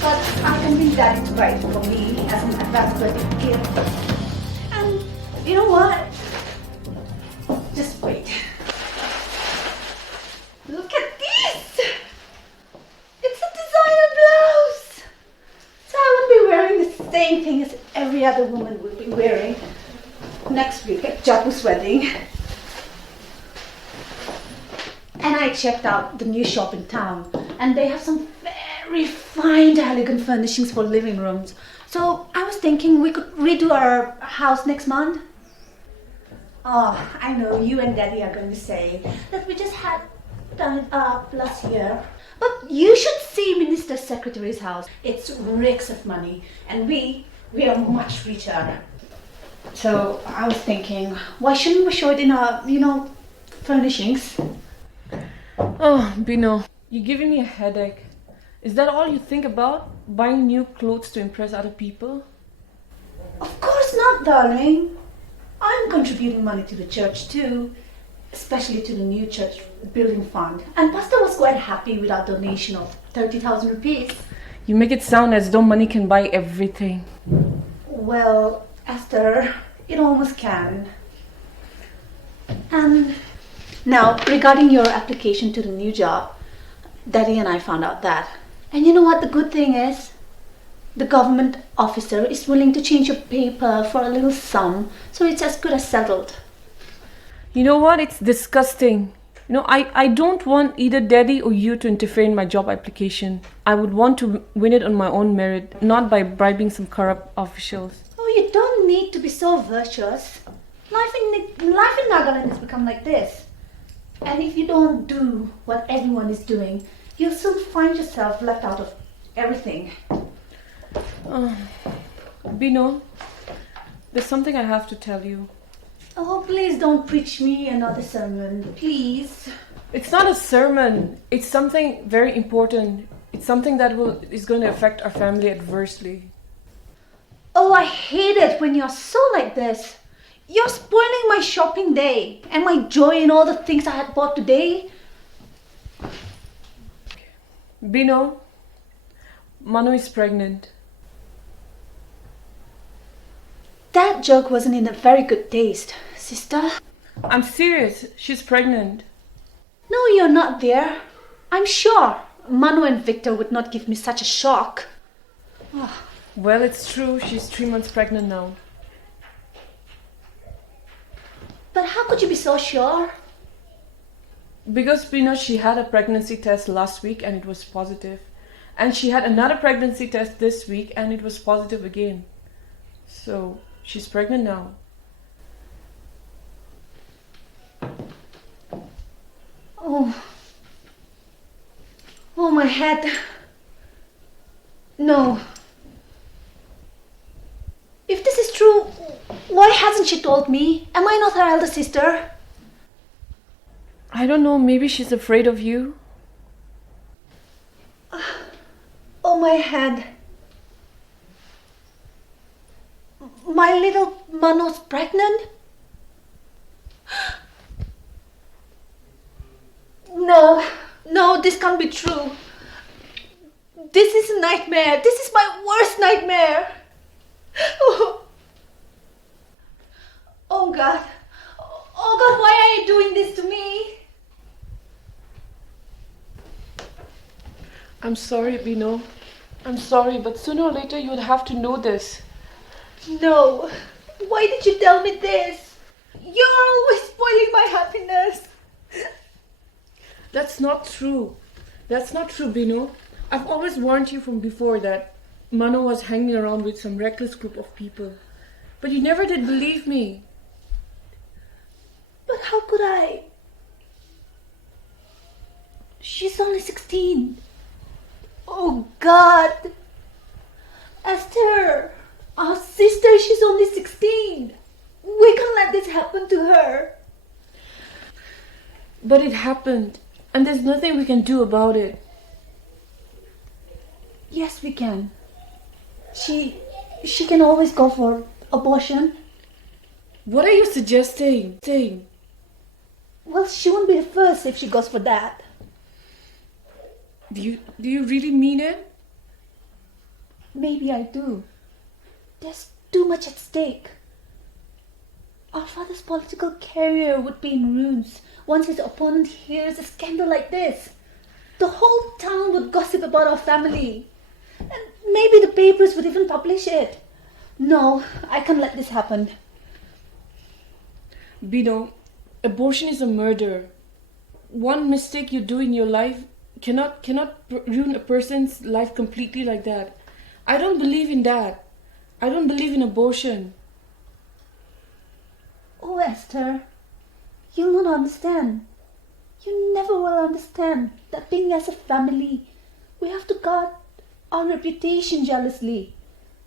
But I convinced Daddy to buy it for me as an advance birthday gift. And you know what? Just wait. Look at this! It's a designer blouse! So I will be wearing the same thing as every other woman will be wearing next week at Japu's wedding. And I checked out the new shop in town, and they have some very fine, elegant furnishings for living rooms. So I was thinking we could redo our house next month. Oh, I know you and Daddy are going to say that we just had done it up last year, But you should see Minister Secretary's house. It's reeks of money, and we are much richer. So I was thinking, why shouldn't we show it in our, furnishings? Oh, Bino, you're giving me a headache. Is that all you think about? Buying new clothes to impress other people? Of course not, darling. I'm contributing money to the church too, especially to the new church building fund. And Pastor was quite happy with our donation of 30,000 rupees. You make it sound as though money can buy everything. Well, Esther, it almost can. And now, regarding your application to the new job, Daddy and I found out that. And you know what the good thing is? The government officer is willing to change your paper for a little sum, so it's as good as settled. You know what? It's disgusting. I don't want either Daddy or you to interfere in my job application. I would want to win it on my own merit, not by bribing some corrupt officials. Oh, you don't need to be so virtuous. Life in Nagaland has become like this. And if you don't do what everyone is doing, you'll soon find yourself left out of everything. Bino, there's something I have to tell you. Oh, please don't preach me another sermon, please. It's not a sermon. It's something very important. It's something that is going to affect our family adversely. Oh, I hate it when you're so like this. You're spoiling my shopping day and my joy in all the things I had bought today. Bino, Manu is pregnant. That joke wasn't in a very good taste, sister. I'm serious. She's pregnant. No, you're not there. I'm sure Manu and Victor would not give me such a shock. Oh. Well, it's true. She's 3 months pregnant now. But how could you be so sure? Because Bino, she had a pregnancy test last week and it was positive. And she had another pregnancy test this week and it was positive again. So, she's pregnant now. Oh, my head. No. If this is true, why hasn't she told me? Am I not her elder sister? I don't know, maybe she's afraid of you. Oh, my head. My little Manu's pregnant? No, this can't be true. This is a nightmare. This is my worst nightmare. Oh God. Oh God, why are you doing this to me? I'm sorry, Bino. I'm sorry, but sooner or later you would have to know this. No. Why did you tell me this? You're always spoiling my happiness. That's not true. That's not true, Bino. I've always warned you from before that Manu was hanging around with some reckless group of people. But you never did believe me. But how could I? She's only 16. Oh God. Esther, our sister, she's only 16. We can't let this happen to her. But it happened, and there's nothing we can do about it. Yes, we can. She can always go for abortion. What are you suggesting? Well, she won't be the first if she goes for that. Do you really mean it? Maybe I do. There's too much at stake. Our father's political career would be in ruins once his opponent hears a scandal like this. The whole town would gossip about our family. And maybe the papers would even publish it. No, I can't let this happen. Bino, abortion is a murder. One mistake you do in your life cannot ruin a person's life completely like that. I don't believe in that. I don't believe in abortion. Oh, Esther, you'll not understand. You never will understand that being as a family, we have to guard our reputation jealously.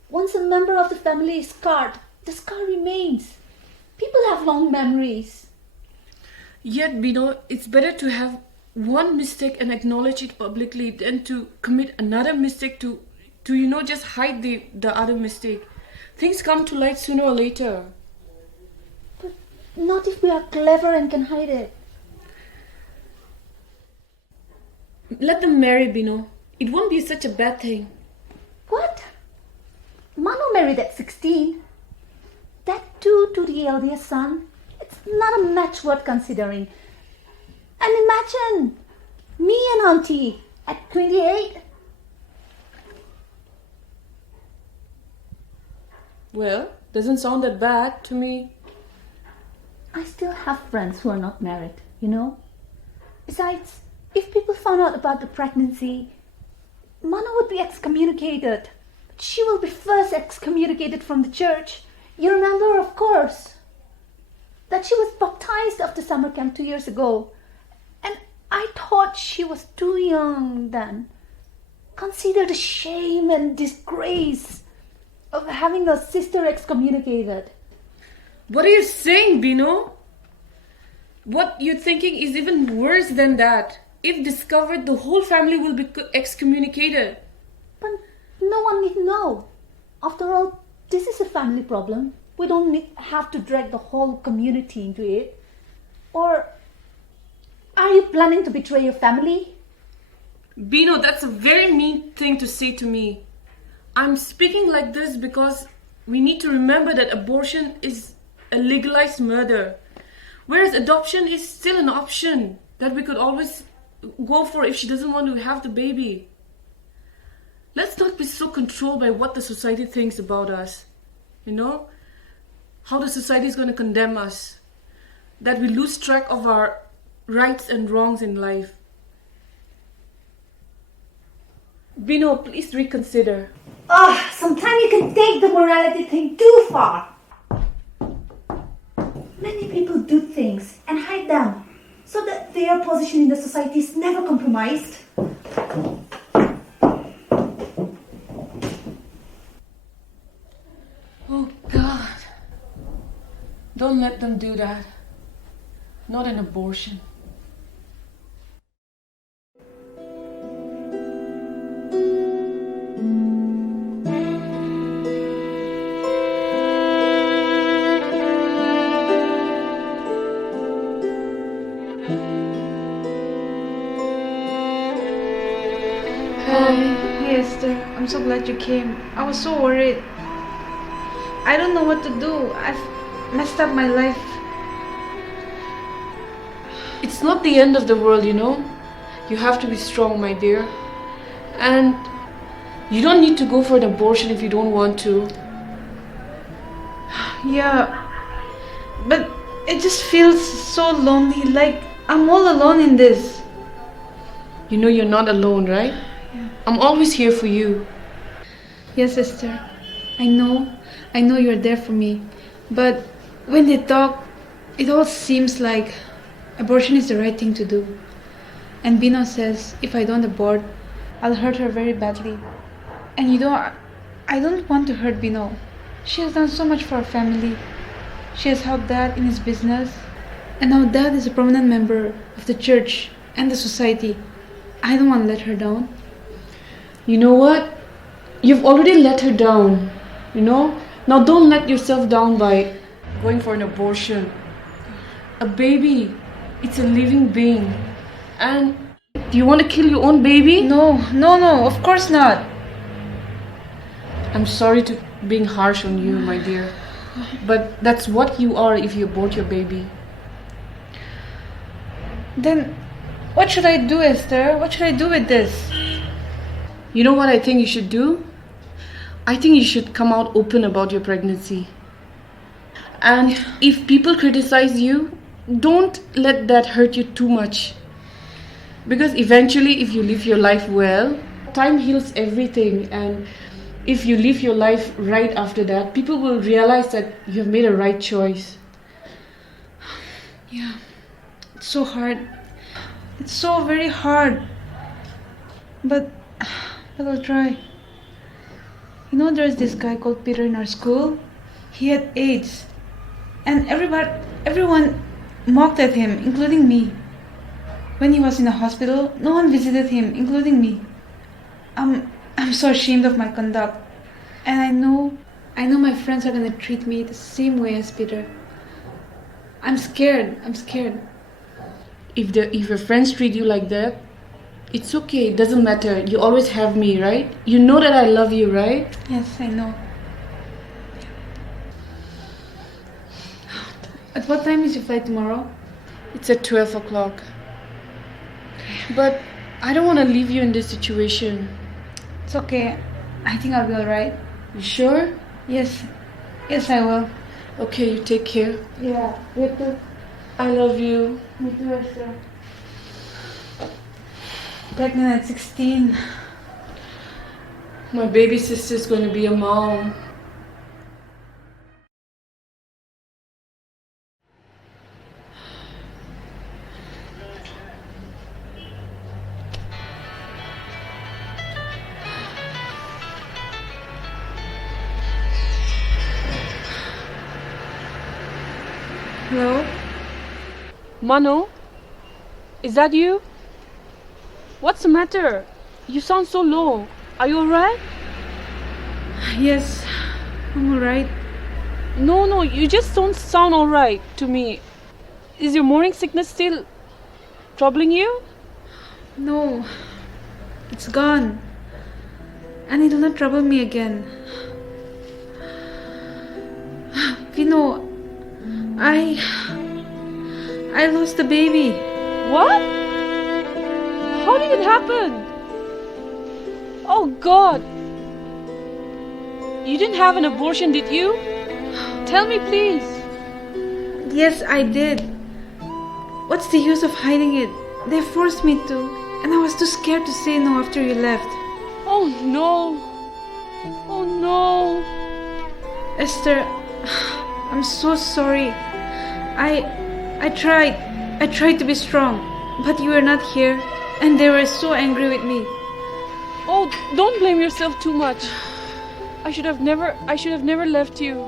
Once a member of the family is scarred, the scar remains. People have long memories. Yet, it's better to have one mistake and acknowledge it publicly than to commit another mistake to just hide the other mistake. Things come to light sooner or later. But not if we are clever and can hide it. Let them marry, Bino. It won't be such a bad thing. What? Manu married at 16. That too to the eldest son. It's not a match worth considering. And imagine me and Auntie at 28. Well, doesn't sound that bad to me. I still have friends who are not married, Besides, if people found out about the pregnancy, Manu would be excommunicated. She will be first excommunicated from the church. You remember, of course, that she was baptized after summer camp 2 years ago. And I thought she was too young then. Consider the shame and disgrace of having her sister excommunicated. What are you saying, Bino? What you're thinking is even worse than that. If discovered, the whole family will be excommunicated. But no one need know. After all, this is a family problem. We don't have to drag the whole community into it. Or are you planning to betray your family? Bino, that's a very mean thing to say to me. I'm speaking like this because we need to remember that abortion is a legalized murder, whereas adoption is still an option that we could always go for if she doesn't want to have the baby. Let's not be so controlled by what the society thinks about us. How the society is going to condemn us, that we lose track of our rights and wrongs in life. Bino, please reconsider. Sometimes you can take the morality thing too far. Many people do things and hide them so that their position in the society is never compromised. Oh God. Don't let them do that. Not an abortion. Hey Esther, I'm so glad you came. I was so worried. I don't know what to do. I've messed up my life. It's not the end of the world, You have to be strong, my dear. And you don't need to go for an abortion if you don't want to. Yeah, but it just feels so lonely, like I'm all alone in this. You know you're not alone, right? Yeah. I'm always here for you. Yes, sister. I know you're there for me. But when they talk, it all seems like abortion is the right thing to do. And Bino says if I don't abort, I'll hurt her very badly. And I don't want to hurt Bino. She has done so much for our family. She has helped Dad in his business. And now Dad is a prominent member of the church and the society. I don't want to let her down. You know what? You've already let her down, Now don't let yourself down by going for an abortion. A baby, it's a living being. And do you want to kill your own baby? No, of course not. I'm sorry to being harsh on you, my dear. But that's what you are if you abort your baby. Then what should I do, Esther? What should I do with this? You know what I think you should do? I think you should come out open about your pregnancy. And if people criticize you, don't let that hurt you too much. Because eventually, if you live your life well, time heals everything. And if you live your life right after that, people will realize that you have made a right choice. Yeah, it's so hard. It's so very hard. But I'll try. You know, there's this guy called Peter in our school. He had AIDS. And everyone mocked at him, including me. When he was in the hospital, no one visited him, including me. I'm so ashamed of my conduct. And I know my friends are gonna treat me the same way as Peter. I'm scared. If your friends treat you like that, it's okay. It doesn't matter. You always have me, right? You know that I love you, right? Yes, I know. At what time is your flight tomorrow? It's at 12 o'clock. But I don't want to leave you in this situation. It's okay. I think I'll be alright. You sure? Yes, I will. Okay, you take care. Yeah, you too. I love you. Me too, Esther. Pregnant at 16. My baby sister's going to be a mom. Hello? Manu? Is that you? What's the matter? You sound so low. Are you alright? Yes, I'm alright. No, you just don't sound alright to me. Is your morning sickness still troubling you? No, it's gone. And it will not trouble me again. Vino, I lost the baby. What? How did it happen? Oh God! You didn't have an abortion, did you? Tell me, please. Yes, I did. What's the use of hiding it? They forced me to, and I was too scared to say no after you left. Oh no! Oh no! Esther, I'm so sorry. I tried to be strong, but you were not here, and they were so angry with me. Oh, don't blame yourself too much. I should have never left you.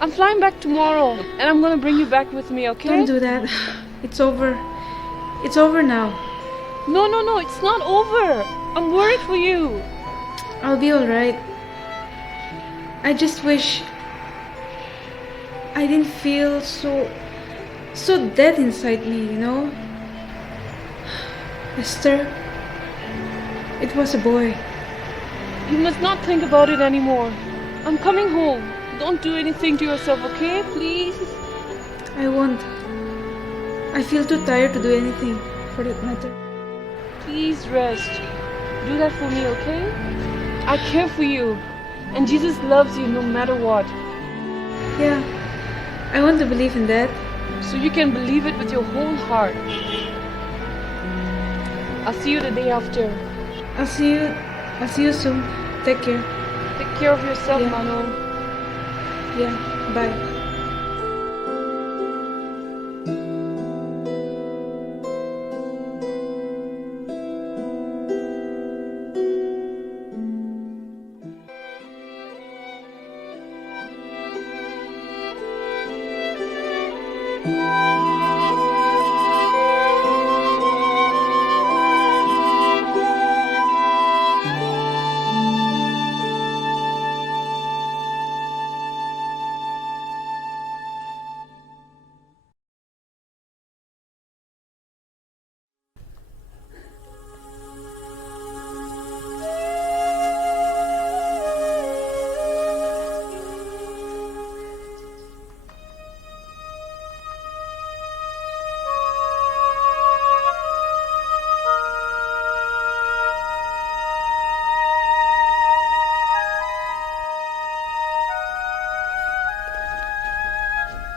I'm flying back tomorrow, and I'm gonna bring you back with me, okay? Don't do that. It's over. It's over now. No, it's not over. I'm worried for you. I'll be alright. I just wish I didn't feel so dead inside me, you know? Esther, it was a boy. You must not think about it anymore. I'm coming home. Don't do anything to yourself, okay? Please? I won't. I feel too tired to do anything, for that matter. Please rest. Do that for me, okay? I care for you. And Jesus loves you no matter what. Yeah, I want to believe in that. So you can believe it with your whole heart. I'll see you the day after. I'll see you soon. Take care. Take care of yourself, Yeah. Manu. Yeah, bye.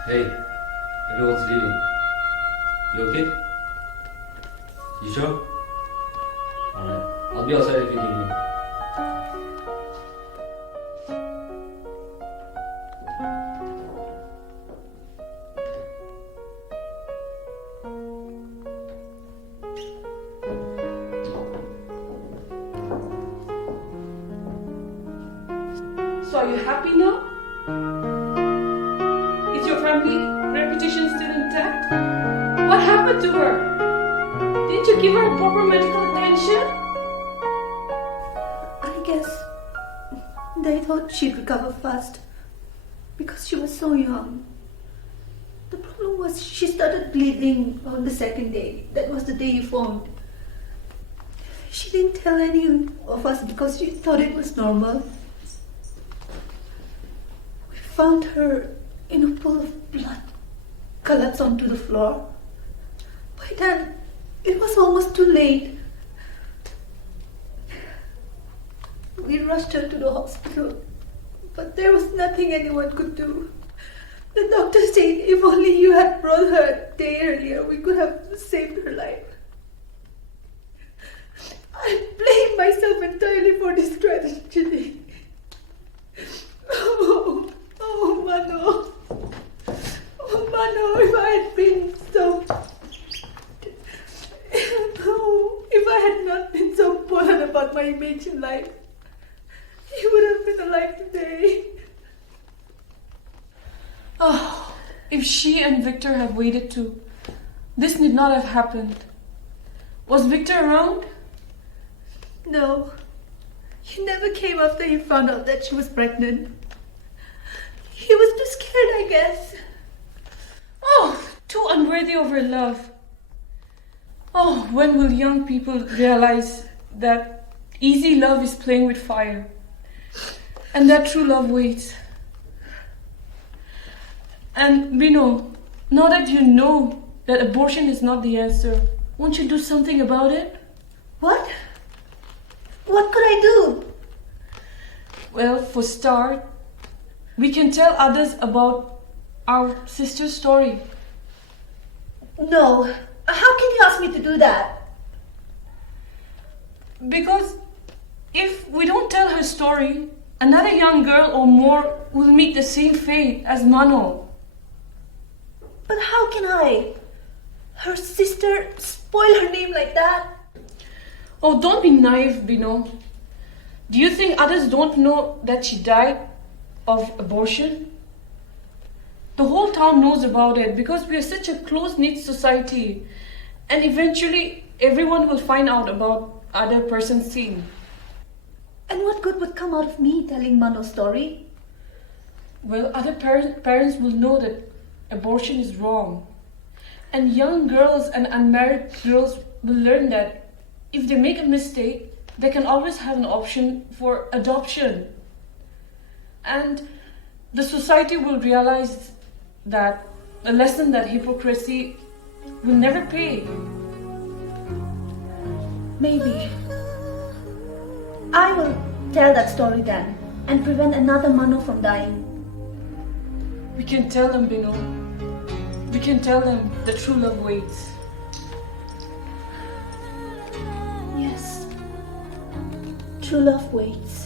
Hey, everyone's leaving. You okay? You sure? Alright, I'll be outside if you need me. So are you happy now? Is your family reputation still intact? What happened to her? Didn't you give her proper medical attention? I guess they thought she'd recover fast because she was so young. The problem was she started bleeding on the second day. That was the day you phoned. She didn't tell any of us because she thought it was normal. We found her in a pool of blood, collapsed onto the floor. By then, it was almost too late. We rushed her to the hospital, but there was nothing anyone could do. The doctor said if only you had brought her a day earlier, we could have saved her life. I blame myself entirely for this tragedy. Oh, Manu. Oh, Manu, if I had been so... Oh, if I had not been so bothered about my image in life, you would have been alive today. Oh, if she and Victor have waited too, this need not have happened. Was Victor around? No. He never came after he found out that she was pregnant. He was too scared, I guess. Oh, too unworthy of her love. Oh, when will young people realize that easy love is playing with fire and that true love waits? And Bino, now that you know that abortion is not the answer, won't you do something about it? What? What could I do? Well, for start, we can tell others about our sister's story. No. How can you ask me to do that? Because if we don't tell her story, another young girl or more will meet the same fate as Manu. But how can I? Her sister spoil her name like that? Oh, don't be naive, Bino. Do you think others don't know that she died of abortion? The whole town knows about it because we are such a close-knit society. And eventually, everyone will find out about other person's scene. And what good would come out of me telling Manu's story? Well, other parents will know that abortion is wrong. And young girls and unmarried girls will learn that if they make a mistake, they can always have an option for adoption. And the society will realize that a lesson that hypocrisy will never pay. Maybe. I will tell that story then and prevent another Manu from dying. We can tell them, Bino. We can tell them that true love waits. Yes. True love waits.